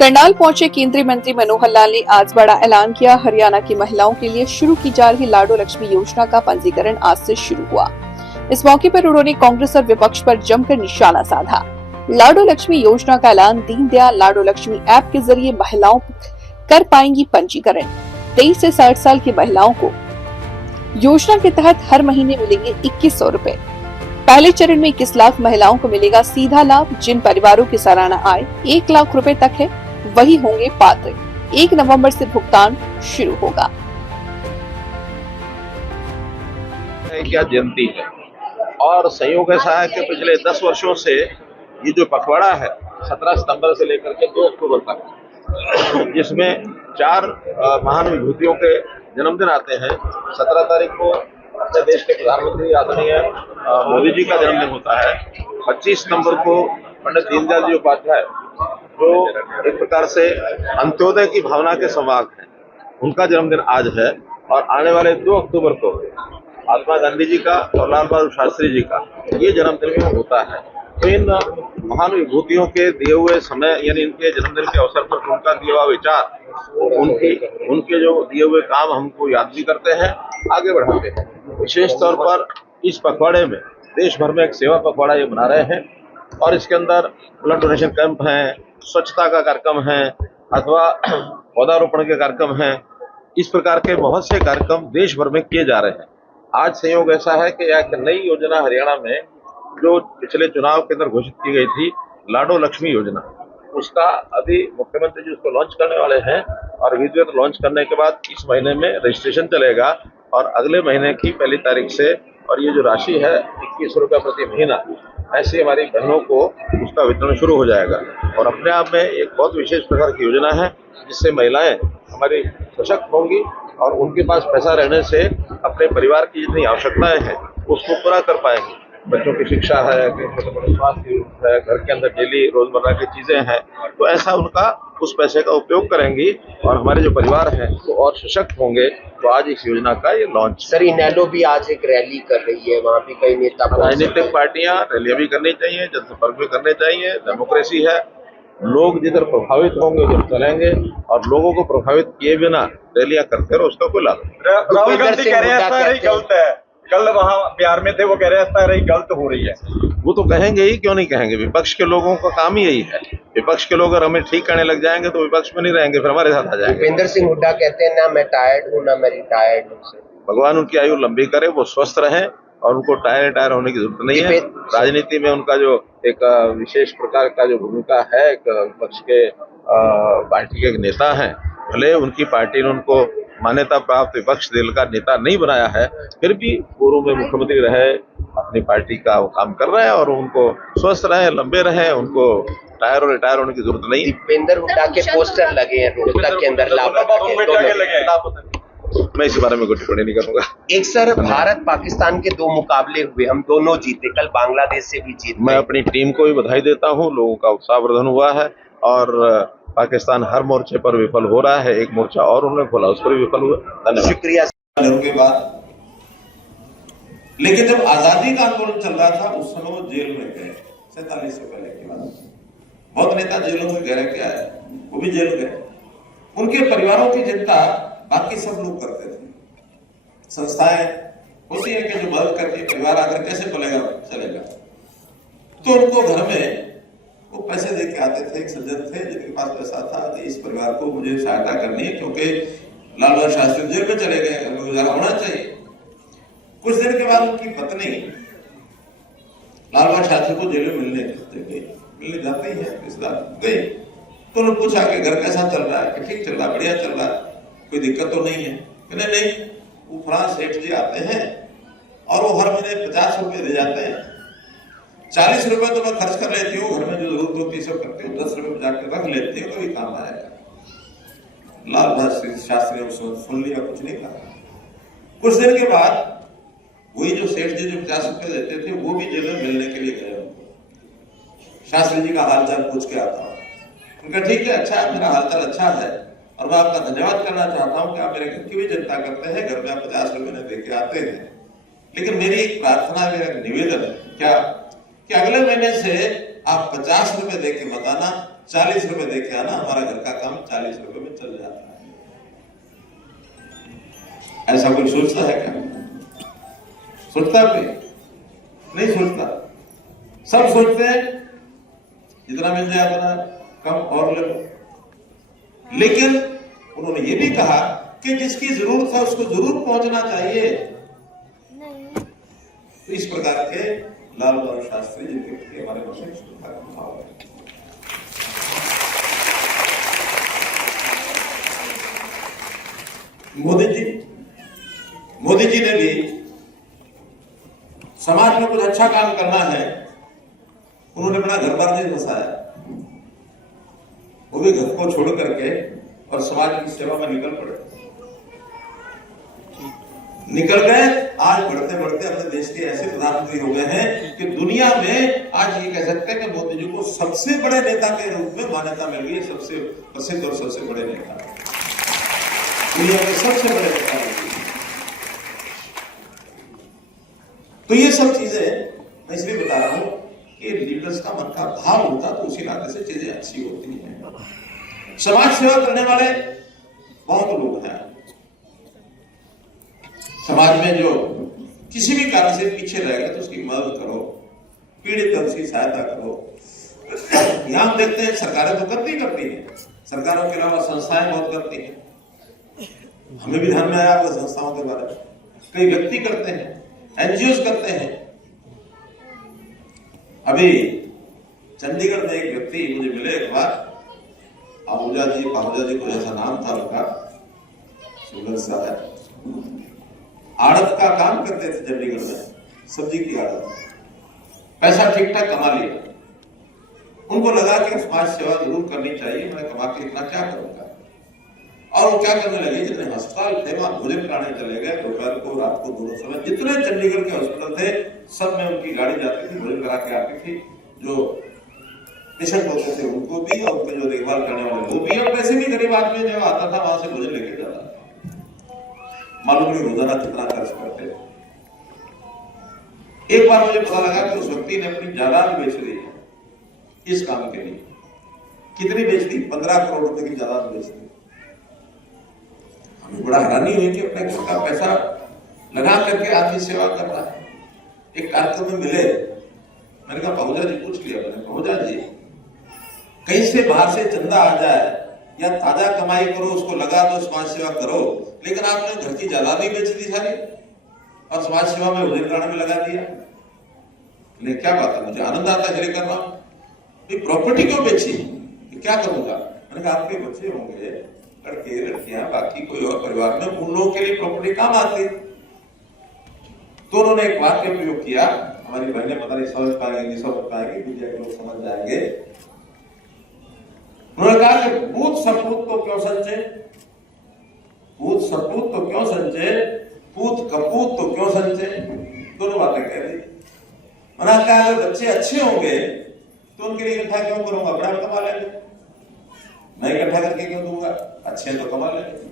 करनाल पहुंचे केंद्रीय मंत्री मनोहर लाल ने आज बड़ा ऐलान किया। हरियाणा की महिलाओं के लिए शुरू की जा रही लाडो लक्ष्मी योजना का पंजीकरण आज से शुरू हुआ। इस मौके पर उन्होंने कांग्रेस और विपक्ष पर जमकर निशाना साधा। लाडो लक्ष्मी योजना का ऐलान दीनदयाल लाडो लक्ष्मी ऐप के जरिए महिलाओं कर पाएंगी पंजीकरण। 23 से 60 साल की महिलाओं को योजना के तहत हर महीने मिलेंगे 2100 रुपए। पहले चरण में 21 लाख महिलाओं को मिलेगा सीधा लाभ। जिन परिवारों की सालाना आय 1 लाख रुपए तक है वही होंगे पात्र। 1 नवंबर से भुगतान शुरू होगा। क्या जयंती है और संयोग ऐसा है कि पिछले 10 वर्षों से ये जो पखवाड़ा है 17 सितंबर से लेकर के 2 अक्टूबर तक, जिसमें 4 महान विभूतियों के जन्मदिन आते हैं। 17 तारीख को अपने देश के प्रधानमंत्री आदरणीय मोदी जी का जन्मदिन होता है। 25 सितंबर को पंडित दीनदयाल जी उपाध्याय, जो एक प्रकार से अंत्योदय की भावना के संवाहक हैं, उनका जन्मदिन आज है। और आने वाले 2 अक्टूबर को महात्मा गांधी जी का और लाल बहादुर शास्त्री जी का ये जन्मदिन भी होता है। तो इन महान विभूतियों के दिए हुए समय, यानी इनके जन्मदिन के अवसर पर उनका दिया हुआ विचार, उनके जो दिए हुए काम हमको याद भी करते हैं, आगे बढ़ाते हैं। विशेष तौर पर इस पखवाड़े में देश भर में एक सेवा पखवाड़ा ये बना रहे हैं और इसके अंदर ब्लड डोनेशन कैंप हैं, स्वच्छता का कार्यक्रम है, अथवा पौधारोपण के कार्यक्रम हैं। इस प्रकार के बहुत से कार्यक्रम देश भर में किए जा रहे हैं। आज संयोग ऐसा है कि एक नई योजना हरियाणा में जो पिछले चुनाव के अंदर घोषित की गई थी, लाडो लक्ष्मी योजना, उसका अभी मुख्यमंत्री जी उसको लॉन्च करने वाले हैं और विधिवत लॉन्च करने के बाद इस महीने में रजिस्ट्रेशन चलेगा और अगले महीने की 1 तारीख से, और ये जो राशि है 21 रुपये प्रति महीना, ऐसे हमारी बहनों को उसका वितरण शुरू हो जाएगा। और अपने आप में एक बहुत विशेष प्रकार की योजना है जिससे महिलाएं हमारी सशक्त होंगी और उनके पास पैसा रहने से अपने परिवार की जितनी आवश्यकताएं हैं उसको पूरा कर पाएंगी। बच्चों की शिक्षा है, स्वास्थ्य है, घर के अंदर डेली रोजमर्रा की चीजें हैं, तो ऐसा उनका उस पैसे का उपयोग करेंगी और हमारे जो परिवार हैं वो और सशक्त होंगे। तो आज इस योजना का ये लॉन्च। सर, इनेलो भी आज एक रैली कर रही है, वहाँ भी कई नेता, राजनीतिक पार्टियां रैलियां भी करनी चाहिए, जनसंपर्क भी करने चाहिए। डेमोक्रेसी है, लोग जिधर प्रभावित होंगे उधर चलेंगे और लोगों को प्रभावित किए बिना रैलियां करते रहो, उसका कोई लाभ नहीं। राहुल गांधी कह रहे हैं गलत है, कल वहाँ बिहार में थे, वो कह रहे हैं गलत हो रही है। वो तो कहेंगे ही, क्यों नहीं कहेंगे। विपक्ष के लोगों का काम ही यही है। विपक्ष के लोग अगर हमें ठीक करने लग जाएंगे तो विपक्ष में नहीं रहेंगे, फिर हमारे साथ आ जाएंगे। भूपेंद्र सिंह हुड्डा कहते हैं ना मैं टायर्ड हूँ ना मैं रिटायर्ड हूँ। भगवान उनकी आयु लंबी करे, वो स्वस्थ रहें और उनको टायर होने की जरूरत नहीं है। राजनीति में उनका जो एक विशेष प्रकार का जो भूमिका है, एक विपक्ष के पार्टी के नेता हैं, भले उनकी पार्टी ने उनको मान्यता प्राप्त विपक्ष दल का नेता नहीं बनाया है, फिर भी पूर्व में मुख्यमंत्री रहे, अपनी पार्टी का वो काम कर रहे हैं और उनको स्वस्थ रहे, लंबे रहे, उनको टायर और रिटायर होने की जरूरत नहीं। भूपेंद्र हुड्डा के पोस्टर लगे हैं रोहतक के अंदर, मैं इस बारे में कोई टिप्पणी नहीं करूंगा। एक सर, भारत पाकिस्तान के 2 मुकाबले हुए, हम दोनों जीते, कल बांग्लादेश से भी जीते। मैं अपनी टीम को भी बधाई देता हूँ, लोगों का उत्साहवर्धन हुआ है और पाकिस्तान हर मोर्चे पर विफल हो रहा है। एक मोर्चा और उन्होंने खोला, उस पर भी विफल हुआ। धन्यवाद। शुक्रिया। के बाद लेकिन जब आजादी का आंदोलन चल रहा था उस समय वो जेल में गए। 47 से पहले की बात। बहुत नेता जेलों में गए, क्या है, वो भी जेल गए। उनके परिवारों की चिंता बाकी सब लोग करते थे। संस्थाएं होती है कि जो मदद करके परिवार आकर कैसे पलेगा चलेगा, तो उनको घर में वो पैसे दे के आते थे। एक सज्जन थे जिनके पास पैसा था कि इस परिवार को मुझे सहायता करनी है क्योंकि लाल बहादुर शास्त्री जेल में चले गए, घर में गुजारा होना चाहिए। कुछ देर के बाद उनकी पत्नी लाल बहादुर शास्त्री को जेल में मिलने जाती है, रिश्तेदार गई, तो उन्होंने पूछा कि घर कैसा चल रहा है, कि ठीक चल रहा है, बढ़िया चल रहा है, कोई दिक्कत तो नहीं है। नहीं, वो फलां सेठ जी आते हैं और वो हर महीने 50 रुपए दे जाते हैं, 40 रुपए तो मैं खर्च कर लेती हूँ, घर में जो जरूरत होती है सब करती हूँ, 10 रुपए जाकर रख लेती हूँ, कभी काम आएगा। लाल बहादुर शास्त्री ने सुन लिया, कुछ नहीं कहा। कुछ देर के बाद वही जो सेठ जी जो 50 रुपए देते थे वो भी जेल में मिलने के लिए गए। शास्त्री जी का हालचाल पूछ के आता हूँ। उनका ठीक है, अच्छा है, मेरा हालचाल अच्छा है और मैं आपका धन्यवाद करना चाहता हूँ कि आप मेरे घर की भी चिंता करते हैं, घर में आप 50 रुपए दे के आते हैं, लेकिन मेरी एक प्रार्थना है, मेरा एक निवेदन है क्या कि अगले महीने से आप 50 रुपए दे के मत आना, 40 रुपए देके आना, हमारा घर का काम 40 रुपए में चल जाता है। ऐसा कोई सोचता है क्या? सोचता कोई? नहीं सोचता। सब सोचते हैं जितना मिल जाए उतना कम और ले लो। लेकिन उन्होंने ये भी कहा कि जिसकी जरूरत है उसको जरूर पहुंचना चाहिए। तो इस प्रकार के लाल बहादुर शास्त्री जी के हमारे वशिष्ठ भाव है। मोदी जी ने भी समाज में कुछ अच्छा काम करना है, उन्होंने अपना घर बार नहीं बसाया, वो भी घर को छोड़ करके और समाज की सेवा में निकल गए। आज बढ़ते बढ़ते अपने देश के ऐसे प्रधानमंत्री हो गए हैं कि दुनिया में आज ये कह सकते हैं कि मोदी जी को सबसे बड़े नेता के रूप में मान्यता मिल गई है। सबसे प्रसिद्ध और सबसे बड़े नेता, दुनिया के सबसे बड़े नेता। तो ये सब चीजें मैं इसलिए बता रहा हूं कि लीडर्स का मन का भाव होता तो उसी नाते से चीजें अच्छी होती हैं। समाज सेवा करने वाले बहुत लोग हैं समाज में, जो किसी भी कारण से पीछे रह गए तो उसकी मदद करो, पीड़ित है उसकी सहायता करो। यहां हम देखते हैं सरकारें तो करती हैं, सरकारों के अलावा संस्थाएं बहुत करती हैं। हमें भी ध्यान में आया होगा संस्थाओं के बारे में, कई व्यक्ति करते हैं, एनजीओ करते हैं। अभी चंडीगढ़ में एक व्यक्ति मुझे मिले एक बार, आहूजा जी को ऐसा नाम था उनका, सुंदर सा है, आड़त का काम करते थे चंडीगढ़ में, सब्जी की आड़त, पैसा ठीक ठाक कमा लिया। उनको लगा कि समाज सेवा जरूर करनी चाहिए, मैं कमा के इतना क्या करूंगा। और वो क्या करने लगे, जितने अस्पताल थे वहां भोजन कराने चले गए, दोपहर को रात को दोनों समय। जितने चंडीगढ़ के हॉस्पिटल थे सब में उनकी गाड़ी जाती थी, भोजन करा के आती थी। जो पेशेंट होते थे उनको भी और उनके जो देखभाल करने वाले वो भी, और वैसे भी गरीब आदमी जो आता था वहां से भोजन लेके जाता था। मालूम नहीं रोजाना कितना खर्च करते। एक बार मुझे पता लगा कि उस व्यक्ति ने अपनी जायदाद बेच दी है इस काम के लिए। कितनी बेच दी? 15 करोड़ रुपए की जायदाद बेच दी। हमें बड़ा हैरानी हुई कि अपने घर का पैसा लगा करके आदमी सेवा कर रहा है। एक कार्यक्रम में मिले, मैंने कहा पहुंचा जी, पूछ लिया मैंने, पहुंचा जी कहीं से बाहर से चंदा आ जाए या ताजा कमाई करो, उसको लगा दो, समाज सेवा करो, लेकिन आपने घर की जायदाद ही बेच दी सारी और समाज सेवा में भोजन कराने में लगा दिया। लेकिन क्या बात है, मुझे आनंद आता है इसलिए कर रहा हूं। प्रॉपर्टी क्यों बेची? क्या करूंगा? मैंने कहा आपके बच्चे होंगे, लड़के लड़कियां, बाकी कोई और परिवार में, उन लोगों के लिए प्रॉपर्टी काम आती। तो उन्होंने एक वाक्य प्रयोग किया, हमारी बहनें पता नहीं समझ पाएंगे नहीं समझ पाएंगे, मीडिया के लोग समझ जाएंगे। उन्होंने कहा कि पूत सपूत तो क्यों संचय, पूत सपूत तो क्यों संचय, पूत कपूत तो क्यों संचय। दोनों बातें कह दी। उन्होंने कहा अगर बच्चे अच्छे होंगे तो उनके लिए इकट्ठा क्यों करूंगा, बड़ा कमा लेंगे, मैं इकट्ठा करके क्यों दूंगा, अच्छे तो कमा लेंगे।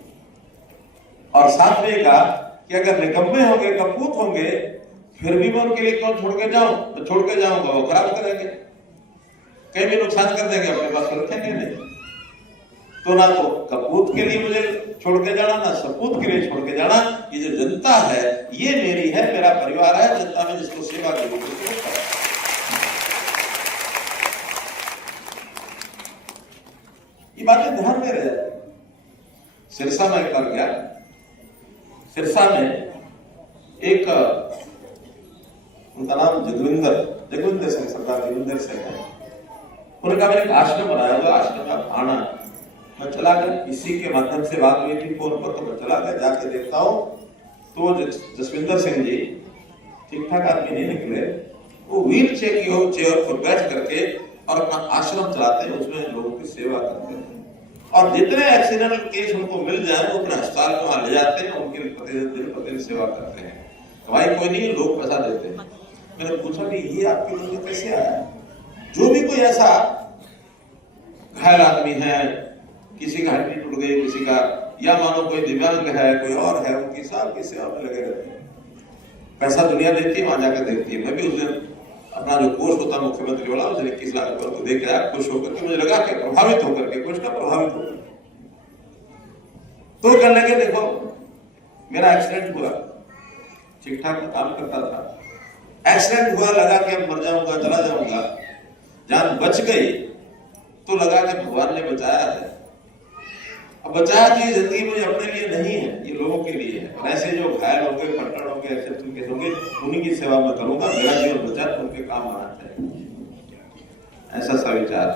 और साथ में कहा कि अगर निकम्मे होंगे, कपूत होंगे, फिर भी मैं उनके लिए क्यों छोड़ के जाऊं, तो छोड़ के जाऊंगा वो खराब करेंगे, कहीं भी नुकसान कर देंगे, अपने पास रखेंगे नहीं। तो ना तो कपूत के लिए मुझे छोड़ के जाना, ना सपूत के लिए छोड़ के जाना। ये जो जनता है ये मेरी है, मेरा परिवार है, जनता में जिसको सेवा की ये बातें ध्यान में रहे। सिरसा में एक बार गया, सिरसा में एक उनका नाम जगविंदर सिंह, सरदार जगविंदर सिंह है। उन्होंने कहा मैंने एक आश्रम बनाया हुआ, आश्रम में आना। मैं चला गया, किसी के माध्यम से बात हुई थी फोन पर, तो मैं चला गया, जाके देखता हूँ तो जसविंदर सिंह जी ठीक ठाक आदमी नहीं निकले, वो व्हील चेयर पर बैठ करके और अपना आश्रम चलाते हैं, उसमें लोगों की सेवा करते हैं। और जितने एक्सीडेंटल केस उनको मिल जाए वो अपने अस्पताल में वहां ले जाते हैं, उनके प्रतिदिन सेवा करते हैं। भाई कोई नहीं, लोग पैसा देते हैं। मैंने पूछा भी ये आपके लोग में कैसे आया? जो भी कोई ऐसा घायल आदमी है, किसी का हड्डी टूट गई, किसी का, या मानो कोई दिव्यांग है, कोई और है, उनकी सबकी सेवा में लगे रहते हैं। पैसा दुनिया देती है, वहां जाकर देखती है। मैं भी उस दिन अपना जो कोष होता मुख्यमंत्री वाला उसने 21 लाख रुपए को दे के आया, खुश होकर के, मुझे लगा कि प्रभावित होकर के, कुछ ना प्रभावित होकर तो कहने लगे देखो मेरा एक्सीडेंट हुआ, ठीक ठाक काम करता था, एक्सीडेंट हुआ, लगा कि अब मर जाऊंगा, चला जाऊंगा, जान बच गई तो लगा कि भगवान ने बचाया है। अब बचाया तो ये जिंदगी मुझे अपने लिए नहीं है, ये लोगों के लिए है। और ऐसे जो घायल हो गए, पट्टन हो गए, एक्सेप्शन केस हो गए, उन्हीं की सेवा में करूंगा, मेरा जीवन बचा तो उनके काम आना चाहिए, ऐसा सा विचार।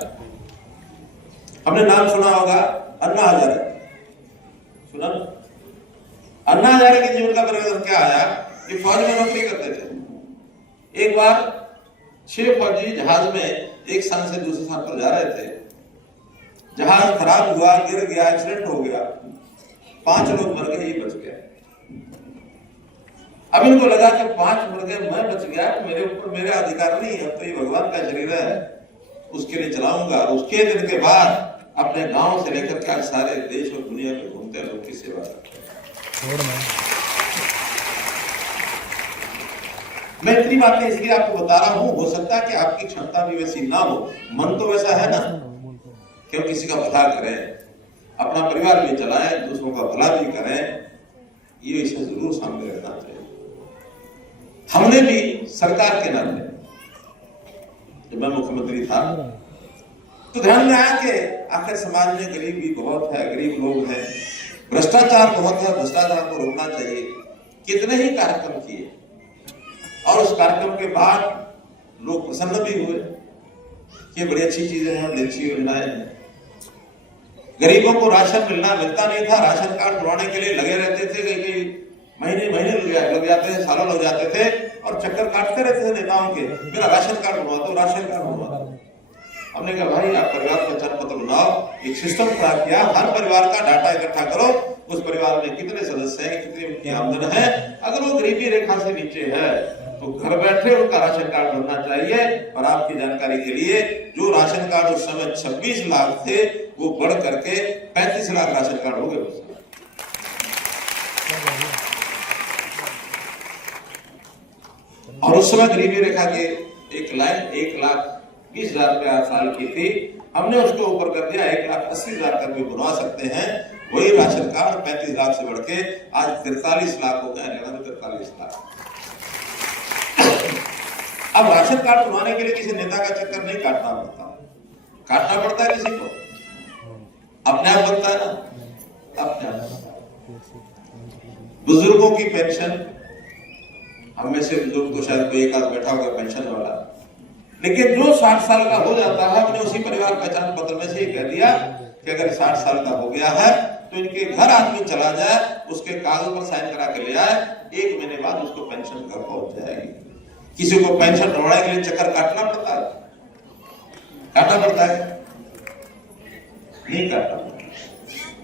हमने नाम सुना होगा अन्ना हजारे, सुना? अन्ना हजारे के जीवन का परिवर्तन क्या आया? ये फौज में नौकरी करते थे। एक बार 6 फौजी जहाज में एक स्थान से दूसरे स्थान पर जा रहे थे, जहाज खराब हुआ, गिर गया, एक्सीडेंट हो गया, 5 लोग मर गए, ये बच गया। अब इनको लगा कि 5 मर गए, मैं बच गया, तो मेरे ऊपर मेरा अधिकार नहीं है, अब तो ये भगवान का शरीर है, उसके लिए चलाऊंगा। उसके दिन के बाद अपने गांव से लेकर के सारे देश और दुनिया में घूमते हैं, लोग की सेवा करते हैं। मैं इतनी बातें इसलिए आपको बता रहा हूं, हो सकता है कि आपकी क्षमता भी वैसी ना हो, मन तो वैसा है ना, क्यों किसी का भला करें, अपना परिवार भी चलाएं, दूसरों का भला भी करें, ये इसे जरूर सामने रखना चाहिए। हमने भी सरकार के नाते, जब मैं मुख्यमंत्री था तो ध्यान में आया कि आखिर समाज में गरीब भी बहुत है, गरीब लोग हैं, भ्रष्टाचार बहुत है, भ्रष्टाचार को रोकना चाहिए। कितने ही कार्यक्रम किए और उस कार्यक्रम के बाद लोग प्रसन्न भी हुए कि बड़ी अच्छी चीजें हैं, बड़ी अच्छी योजनाएं हैं। गरीबों को राशन मिलता नहीं था, राशन कार्ड बनवाने के लिए लगे रहते थे, कई महीने लग जाते थे, सालों लग जाते थे और चक्कर काटते रहते थे नेताओं के, मेरा राशन कार्ड बनवा दो, राशन कार्ड बनवा दो। हमने कहा भाई आप परिवार पहचान पत्र बनाओ, एक सिस्टम खड़ा किया, हर परिवार का डाटा इकट्ठा करो, उस परिवार में कितने सदस्य हैं, कितनी उनकी आमदन है, अगर वो गरीबी रेखा से नीचे है तो घर बैठे उनका राशन कार्ड बनना चाहिए। और आपकी जानकारी के लिए जो राशन कार्ड उस समय 26 लाख थे वो बढ़ करके 35 लाख राशन कार्ड हो गए। और उस समय गरीबी रेखा के एक लाइन 1,20,000 रुपया साल की थी, हमने उसको ऊपर कर दिया 1,80,000 तक भी बनवा सकते हैं। वही राशन कार्ड 35 लाख से बढ़ के आज 43 लाख हो गए, 43 लाख। अब राशन कार्ड बनवाने के लिए किसी नेता का चक्कर नहीं काटना पड़ता है किसी को, अपने आप बनता है ना, अपने आप। बुजुर्गों की पेंशन, हम में से बुजुर्ग तो शायद कोई एक आध बैठा होगा पेंशन वाला, लेकिन जो 60 साल का हो जाता है, हमने उसी परिवार पहचान पत्र में से ये कह दिया कि अगर 60 साल का हो गया है तो इनके घर आदमी चला जाए, उसके कागज पर साइन करा के ले आए, 1 महीने बाद उसको पेंशन घर पहुंच जाएगी। किसी को पेंशन बढ़वाने के लिए चक्कर काटना पड़ता है, नहीं काटना।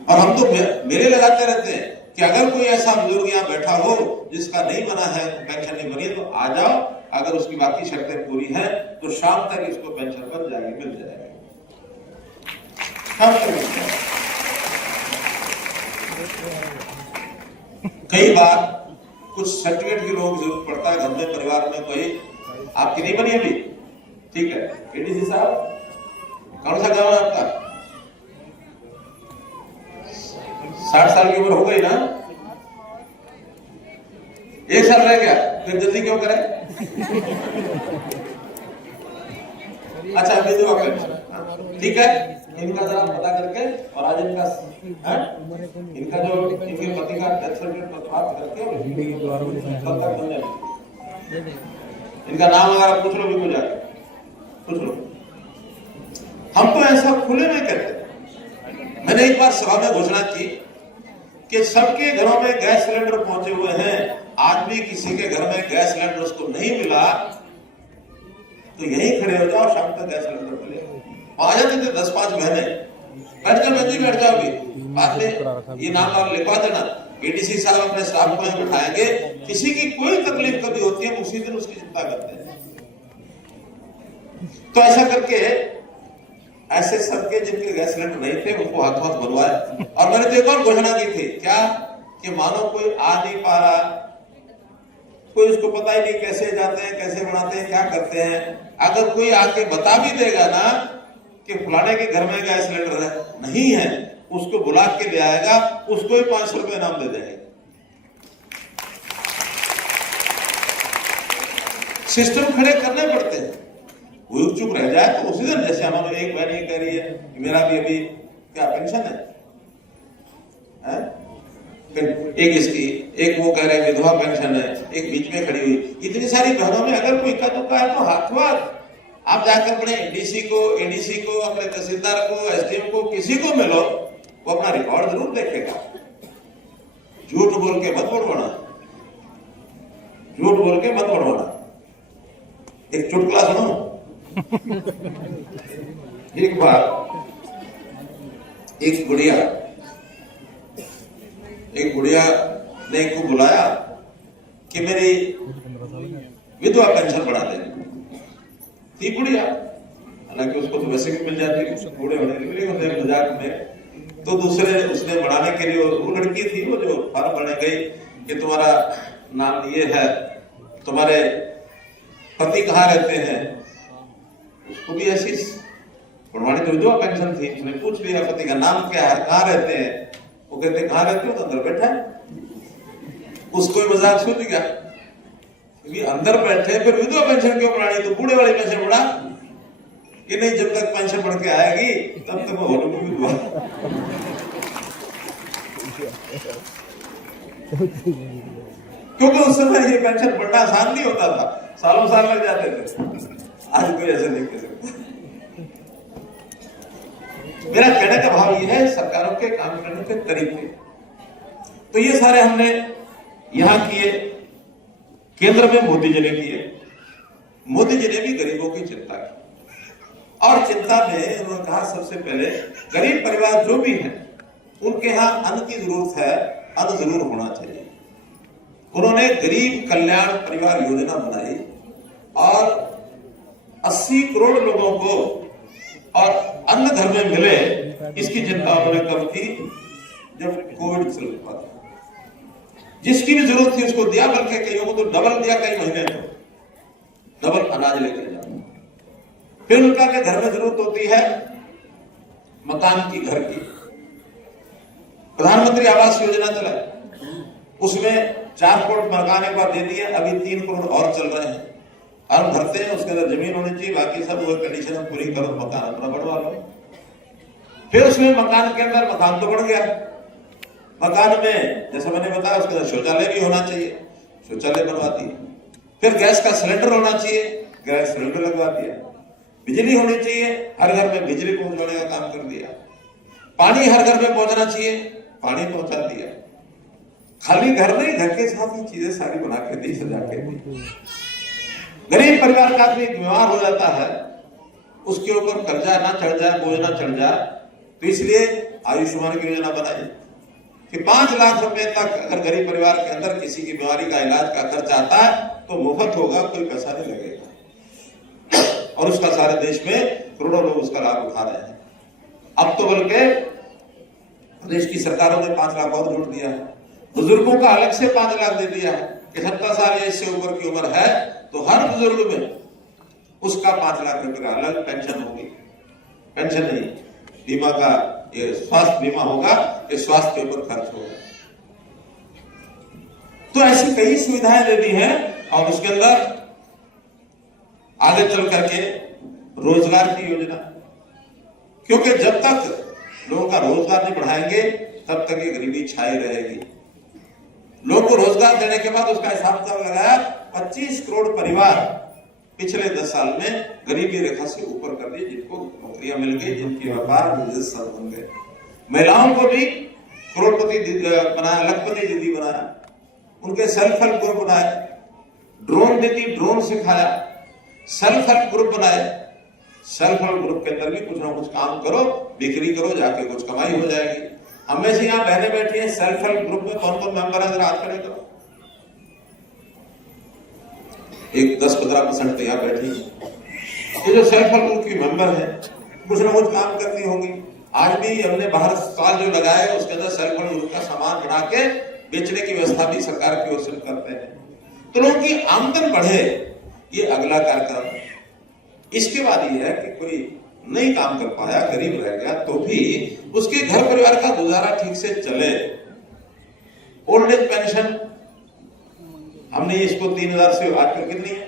और हम तो मेरे लगाते रहते हैं कि अगर कोई ऐसा बुजुर्ग यहाँ बैठा हो जिसका नहीं बना है, पेंशन नहीं बनी, तो आ जाओ, अगर उसकी बाकी शर्तें पूरी हैं तो शाम तक इसको पेंशन बन जाएगी, मिल जाएगी, शाम तक मिल जाएगी। कई बार कुछ सर्टिफिकेट की लोग जरूरत पड़ता है, घर में परिवार में कोई, आपकी नहीं बनी अभी, ठीक है, एडीसी साहब कौन सा गांव है आपका? 60 साल की उम्र हो गई ना, 1 साल रह गया, फिर जल्दी क्यों करें? अच्छा अभी जो ठीक है, इनका जरा पता करके और आज इनका जो इनके पति का डेथ सर्टिफिकेट प्राप्त करके कल तक बन जाए। इनका नाम अगर आप पूछ लो भी हो जाएगा, पूछ लो। हम तो ऐसा खुले में कहते हैं। मैंने एक बार सभा में घोषणा की कि सबके घरों में गैस सिलेंडर पहुंचे हुए हैं, आज भी किसी के घर में गैस सिलेंडर उसको नहीं मिला तो यहीं खड़े हो जाओ, शाम तक गैस सिलेंडर मिले। आ जाते थे 10-5 महीने, बैठ जाओगे, बाद में ये नाम आप लिखवा देना, एडीसी साहब अपने स्टाफ को यहाँ बिठाएंगे, किसी की कोई तकलीफ कभी होती है उसी दिन उसकी चिंता करते हैं। तो ऐसा करके ऐसे सबके जिनके गैस सिलेंडर नहीं थे उनको हाथ बनवाए। और मैंने तो एक और घोषणा की थी, क्या कि मानो कोई आ नहीं पा रहा, कोई उसको पता ही नहीं कैसे जाते हैं, कैसे बनाते हैं, क्या करते हैं। अगर कोई आके बता भी देगा ना कि फलाने के घर में गैस सिलेंडर है, नहीं है, उसको बुला के ले आएगा, उसको ही 500 रुपए इनाम दे देंगे। सिस्टम खड़े करने पड़ते हैं। वो चुप रह जाए तो उसी दिन, जैसे हमारे एक बहन ये कह रही है कि मेरा भी अभी क्या पेंशन है? एक इसकी, एक वो कह रहे हैं विधवा पेंशन है, एक बीच में खड़ी हुई। इतनी सारी बहनों में अगर कोई इक्का दुक्का है तो हाथ आप जाकर अपने डीसी को, एडीसी को, अपने तहसीलदार को, एसडीएम को, किसी को मिलो, वो अपना रिकॉर्ड जरूर देखेगा। झूठ बोल के मत बढ़वाना, झूठ बोल के मत बढ़वाना। एक चुटकुला सुनो। एक बार एक गुड़िया ने एक को बुलाया कि मेरी विधवा पेंशन बढ़ा दे। थी गुड़िया, हालांकि उसको तो वैसे भी मिल जाती, बूढ़े होने के लिए मजाक में। तो दूसरे उसने बढ़ाने के लिए, वो लड़की थी वो जो फॉर्म भरने गई कि तुम्हारा नाम ये है, तुम्हारे पति कहाँ रहते हैं, उसको भी ऐसी बढ़वानी तो विधवा पेंशन थी। उसने पूछ लिया पति का नाम क्या है, कहाँ रहते हैं? वो कहते कहाँ रहते हो? तो अंदर बैठा है। उसको भी मजाक सूझ गया, क्योंकि अंदर बैठे फिर विधवा पेंशन क्यों बढ़ानी, तो बूढ़े वाली पेंशन बढ़ा कि नहीं, जब तक पेंशन बढ़ के आएगी तब तक मैं होटल में विधवा। क्योंकि उस समय ये पेंशन बढ़ना आसान नहीं होता था, सालों साल लग जाते थे। आज कोई ऐसा नहीं कह सकता। मेरा कहने का भाव यह है, सरकारों के काम करने के तरीके। तो ये सारे हमने यहां किए, केंद्र में मोदी जी ने किए। मोदी जी ने भी गरीबों की चिंता की, और चिंता में उन्होंने कहा सबसे पहले गरीब परिवार जो भी हैं उनके यहां अन्न की जरूरत है, अन्न जरूर होना चाहिए। उन्होंने गरीब कल्याण परिवार योजना बनाई और 80 करोड़ लोगों को और अन्न घर में मिले, इसकी चिंता उन्होंने कब की? जब कोविड चल रहा था। जिसकी भी जरूरत थी उसको दिया, बल्कि कईयों को तो डबल दिया, कई महीने तो डबल अनाज लेकर जाओ। फिर उनका के घर में जरूरत होती है मकान की, घर की। प्रधानमंत्री आवास योजना चला, उसमें 4 करोड़ मकान एक बार दे दिए, अभी 3 करोड़ और चल रहे हैं। हम भरते हैं, उसके अंदर जमीन होनी चाहिए, बाकी सब वो कंडीशन पूरी करो, मकान अपना बढ़वा लो। फिर उसमें मकान के अंदर, मकान तो बढ़ गया, मकान में जैसा मैंने बताया उसके अंदर शौचालय भी होना चाहिए, शौचालय बनवा दिए। फिर गैस का सिलेंडर होना चाहिए, गैस सिलेंडर लगवा दिया। बिजली होनी चाहिए, हर घर में बिजली पहुंचाने का काम कर दिया। पानी हर घर में पहुंचना चाहिए, पानी पहुंचा दिया। खाली घर नहीं, घर के साथ ही चीजें सारी बना के दी, सजा के दी। गरीब परिवार का आदमी बीमार हो जाता है, उसके ऊपर कर्जा ना चढ़ जाए, बोझ ना चढ़ जाए, तो इसलिए आयुष्मान की योजना बनाई कि 5 लाख रुपए तक अगर गरीब परिवार के अंदर किसी की बीमारी का इलाज का खर्च आता है तो मुफ्त होगा, कोई पैसा नहीं लगेगा। और उसका सारे देश में करोड़ों लोग उसका लाभ उठा रहे हैं। अब तो बल्कि प्रदेश की सरकारों ने 5 लाख और जोड़ दिया है। बुजुर्गों का अलग से 5 लाख दे दिया है कि 70 साल या इससे ऊपर की उम्र है तो हर बुजुर्ग में उसका 5 लाख रुपए का अलग पेंशन होगी। पेंशन नहीं, बीमा का, ये स्वास्थ्य बीमा होगा, ये स्वास्थ्य के ऊपर खर्च होगा। तो ऐसी कई सुविधाएं दे दी हैं। और उसके अंदर आगे चल करके रोजगार की योजना, क्योंकि जब तक लोगों का रोजगार नहीं बढ़ाएंगे तब तक ये गरीबी छाई रहेगी। लोगों को रोजगार देने के बाद उसका हिसाब किताब लगाया, 25 करोड़ परिवार पिछले 10 साल में गरीबी रेखा से ऊपर कर दिए, जिनको नौकरियां मिल गई, जिनके व्यापार बिजनेस सब बन गए। महिलाओं को भी करोड़पति बनाया, लखपति दीदी बनाया, उनके सेल्फ हेल्प ग्रुप बनाए, ड्रोन दीदी ड्रोन सिखाया, सेल्फ हेल्प ग्रुप बनाए। सेल्फ हेल्प ग्रुप के अंदर भी कुछ ना कुछ काम करो, बिक्री करो, जाके कुछ कमाई हो जाएगी। हमें से यहाँ बहनें बैठी हैं, सेल्फ हेल्प ग्रुप में कौन कौन मेंबर है, जरा हाथ खड़े करो। एक 10-15% तो यहाँ बैठी है। ये जो सेल्फ हेल्प ग्रुप की मेंबर है कुछ ना कुछ काम करती होंगी। आज भी हमने बाहर स्टॉल जो लगाया है उसके अंदर सेल्फ हेल्प ग्रुप का सामान बना के बेचने की व्यवस्था भी सरकार की ओर से करते हैं। तो लोगों की आमदन बढ़े, ये अगला कार्यक्रम। इसके बाद ये है कि कोई नहीं काम कर पाया, गरीब रह गया, तो भी उसके घर परिवार का गुजारा ठीक से चले। ओल्ड एज पेंशन हमने इसको 3000 से आजकल कितनी है,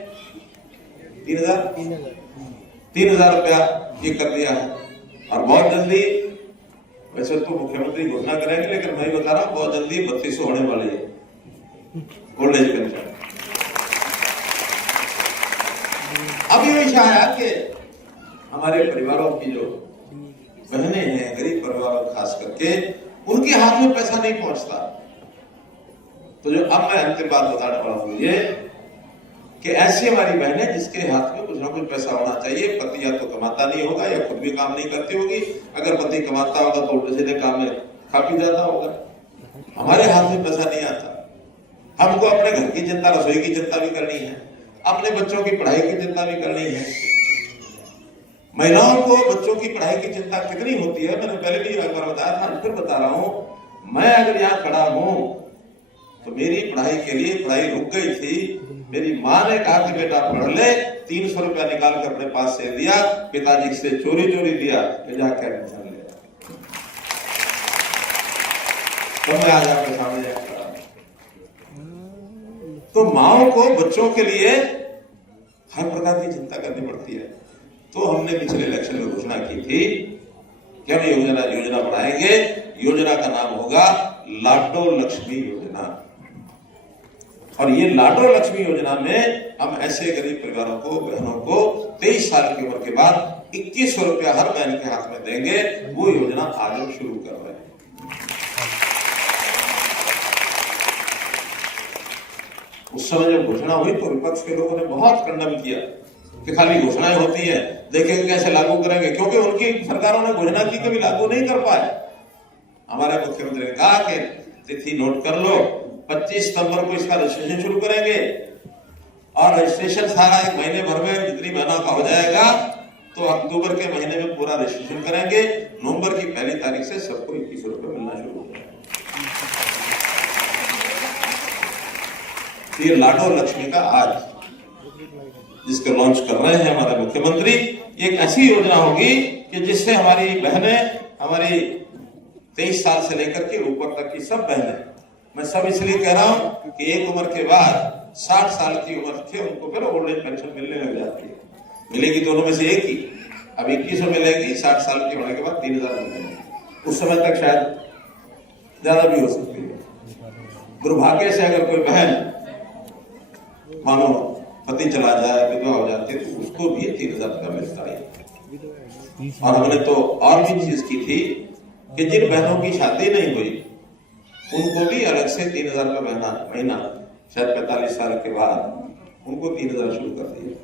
3000 रुपया ये कर दिया है। और बहुत जल्दी, वैसे तो मुख्यमंत्री घोषणा करेंगे, लेकिन मैं बता रहा हूं बहुत जल्दी 3200 होने वाली है ओल्ड एज पेंशन। अब ये विषय आया कि हमारे परिवारों की जो बहनें हैं, गरीब परिवारों खास करके, उनके हाथ में पैसा नहीं पहुंचता। तो जो अब मैं अंतिम बात बताने वाला हूं ये कि ऐसी हमारी बहनें जिसके हाथ में कुछ ना कुछ पैसा होना चाहिए। पति या तो कमाता नहीं होगा या खुद भी काम नहीं करती होगी। अगर पति कमाता होगा तो उल्टे सीधे काम में खा पी जाता होगा। हमारे हाथ में पैसा नहीं आता। हमको अपने घर की चिंता, रसोई की चिंता भी करनी है, अपने बच्चों की पढ़ाई की चिंता भी करनी है। महिलाओं को बच्चों की पढ़ाई की चिंता कितनी होती है, मैंने पहले भी एक बार बताया था, फिर बता रहा हूं। मैं अगर यहाँ खड़ा हूं तो मेरी पढ़ाई के लिए पढ़ाई रुक गई थी। मेरी माँ ने कहा कि बेटा पढ़ ले, 300 रुपया निकाल कर अपने पास से दिया, पिताजी से चोरी दिया कि जाके एडमिशन ले। तो मैं आज आपके सामने खड़ा हूं। तो माओ को बच्चों के लिए हर प्रकार की चिंता करनी पड़ती है। तो हमने पिछले इलेक्शन में घोषणा की थी कि हम योजना बढ़ाएंगे। योजना का नाम होगा लाडो लक्ष्मी योजना। और ये लाडो लक्ष्मी योजना में हम ऐसे गरीब परिवारों को, बहनों को 23 साल की उम्र के बाद 2100 रुपया हर बहन के हाथ में देंगे। वो योजना आज हम शुरू कर रहे हैं। उस समय जब घोषणा हुई तो विपक्ष के लोगों ने बहुत खंडन किया कि खाली घोषणाएं होती है, देखेंगे कैसे लागू करेंगे, क्योंकि उनकी सरकारों ने घोषणा की कभी लागू नहीं कर पाए। हमारे मुख्यमंत्री ने कहा कि तिथि नोट कर लो, 25 सितंबर को इसका रजिस्ट्रेशन शुरू करेंगे और रजिस्ट्रेशन सारा एक महीने भर में जितनी बहनों का हो जाएगा तो अक्टूबर के महीने में पूरा रजिस्ट्रेशन करेंगे। नवंबर की पहली तारीख से सबको 2100 रुपये मिलना शुरू हो जाएगा। ये लाडो लक्ष्मी का आज जिसको लॉन्च कर रहे हैं हमारे मुख्यमंत्री, एक ऐसी योजना होगी कि जिससे हमारी बहनें, हमारी 23 साल से लेकर के ऊपर तक की सब बहनें, मैं सब इसलिए कह रहा हूं कि एक उम्र के बाद 60 साल की उम्र से उनको फिर ओल्ड एज पेंशन मिलने लग जाती है। मिलेगी दोनों में से एक ही। अब 2100 मिलेगी, 60 साल के होने के बाद 3000 मिलेगी। उस समय तक शायद ज्यादा भी हो सकती है। दुर्भाग्य से अगर कोई बहन मानो पति चला जाए, विधवा हो जाती है, तो उसको भी 3000 का मिलता है। और हमने तो और भी चीज की थी कि जिन बहनों की शादी नहीं हुई उनको भी अलग से 3000 का महीना शायद 45 साल के बाद उनको 3000 शुरू कर दिया।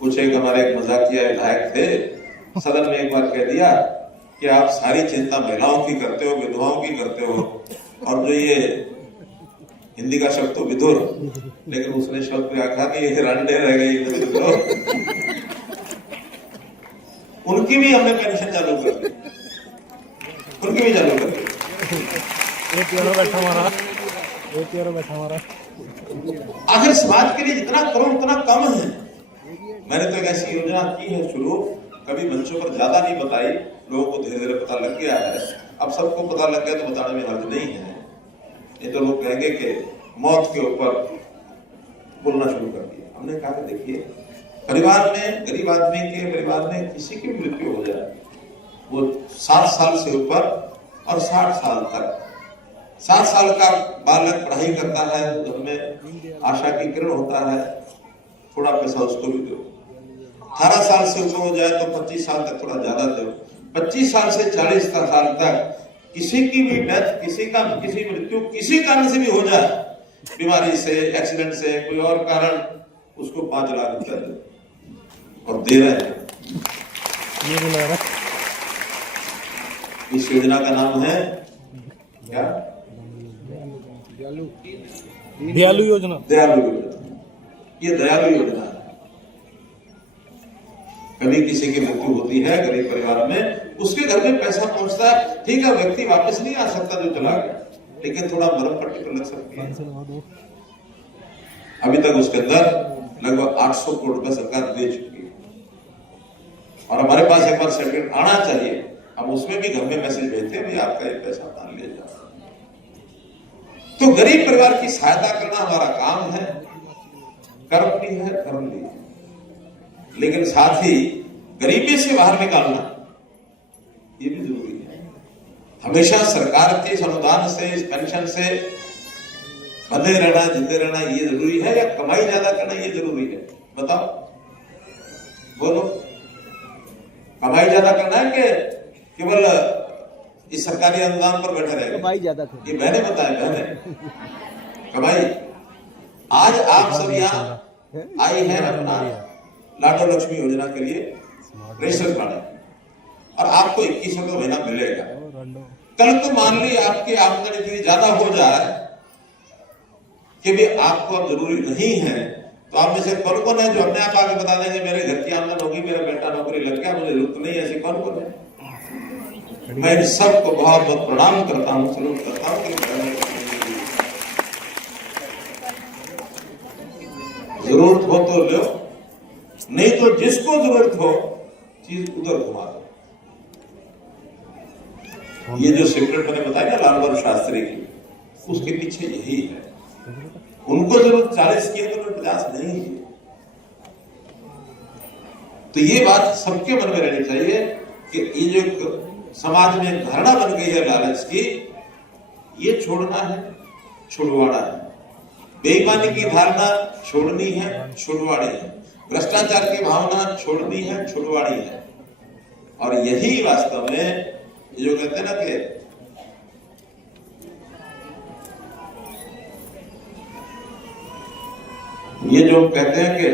कुछ एक हमारे एक मजाकिया विधायक थे, सदन में एक बार कह दिया कि आप सारी चिंता महिलाओं की करते हो, विधवाओं की करते हो, और जो ये हिंदी का शब्द तो विधुर, लेकिन उसने शब्द पे कहा कि ये रंडे रह गई उनकी भी हमने पेंशन चालू कर दी, उनकी भी चालू कर दी। आखिर समाज के लिए जितना करो उतना कम है। मैंने तो एक ऐसी योजना की है शुरू, कभी मंचों पर ज्यादा नहीं बताई, लोगों को धीरे धीरे पता लग गया है। अब सबको पता लग गया तो बताने में हर्ज नहीं है। ये तो लोग कहेंगे कि मौत के ऊपर बोलना शुरू कर दिया। हमने कहा कि देखिए, परिवार में, गरीब आदमी के परिवार में किसी की मृत्यु हो जाए, वो 60 साल से ऊपर और 60 साल तक, 7 साल का बालक पढ़ाई करता है, घर में आशा की किरण होता है, थोड़ा पैसा उसको भी दो। 18 साल से ऊपर हो जाए तो 25 साल तक थोड़ा ज्यादा दो। 25 साल से 40 साल तक किसी की भी डेथ, किसी मृत्यु किसी कारण से भी हो जाए, बीमारी से, एक्सीडेंट से, कोई और कारण, उसको 5 लाख रुपया दे और दे रहे हैं। ये भी लग रहा है। इस योजना का नाम है क्या? दयालु योजना। दयालु योजना। ये दयालु योजना है। कभी किसी की मृत्यु होती है गरीब परिवार में, उसके घर में पैसा पहुंचता है, ठीक है, व्यक्ति वापस नहीं आ सकता जो चला गया, लेकिन थोड़ा मरम पट्टी तो लग सकती है। अभी तक उसके अंदर लगभग 800 करोड़ रुपए सरकार दे चुकी है और हमारे पास एक बार सर्टिफिकेट आना चाहिए। हम उसमें भी घर में मैसेज भेजते हैं, भाई आपका ये पैसा मान ले जाओ। तो गरीब परिवार की सहायता करना हमारा काम है, कर्म भी है, धर्म भी है, लेकिन साथ ही गरीबी से बाहर निकालना ये भी जरूरी है। हमेशा सरकार के इस अनुदान से, इस पेंशन से बंधे रहना, जिंदे रहना ये जरूरी है या कमाई ज्यादा करना ये जरूरी है? बताओ, बोलो। कमाई ज्यादा करना है कि केवल इस सरकारी अनुदान पर बैठे रहेगा? कमाई ज्यादा करना, ये मैंने बताया, मैंने कमाई। आज आप सब यहाँ आई है अपना लाडो लक्ष्मी योजना के लिए रजिस्टर बनाए और आपको 2100 का महीना मिलेगा। कल तो मान ली आपकी आमदनी इतनी ज्यादा हो जाए कि भी आपको अब जरूरी नहीं है, तो आप में से कौन कौन है जो अपने आप आगे बता देंगे मेरे घर की आमदनी होगी, मेरा बेटा नौकरी लग गया, मुझे जरूरत नहीं है? ऐसे कौन कौन है? मैं इन सबको बहुत बहुत प्रणाम करता हूँ, सलूट करता हूँ। जरूरत हो तो लो, नहीं तो जिसको जरूरत हो चीज उधर घुमा दो। ये जो सीक्रेट मैंने बताया ना लाल बहादुर शास्त्री की, उसके पीछे यही है। उनको जरूरत 40 की है तो 50 नहीं है। तो ये बात सबके मन में रहनी चाहिए कि ये जो समाज में धारणा बन गई है लालच की, ये छोड़ना है, छुड़वाना है। बेईमानी की धारणा छोड़नी है, छुड़वानी है। भ्रष्टाचार की भावना छोड़नी है, छुड़वानी है। और यही वास्तव में जो कहते हैं ना कि ये जो कहते हैं कि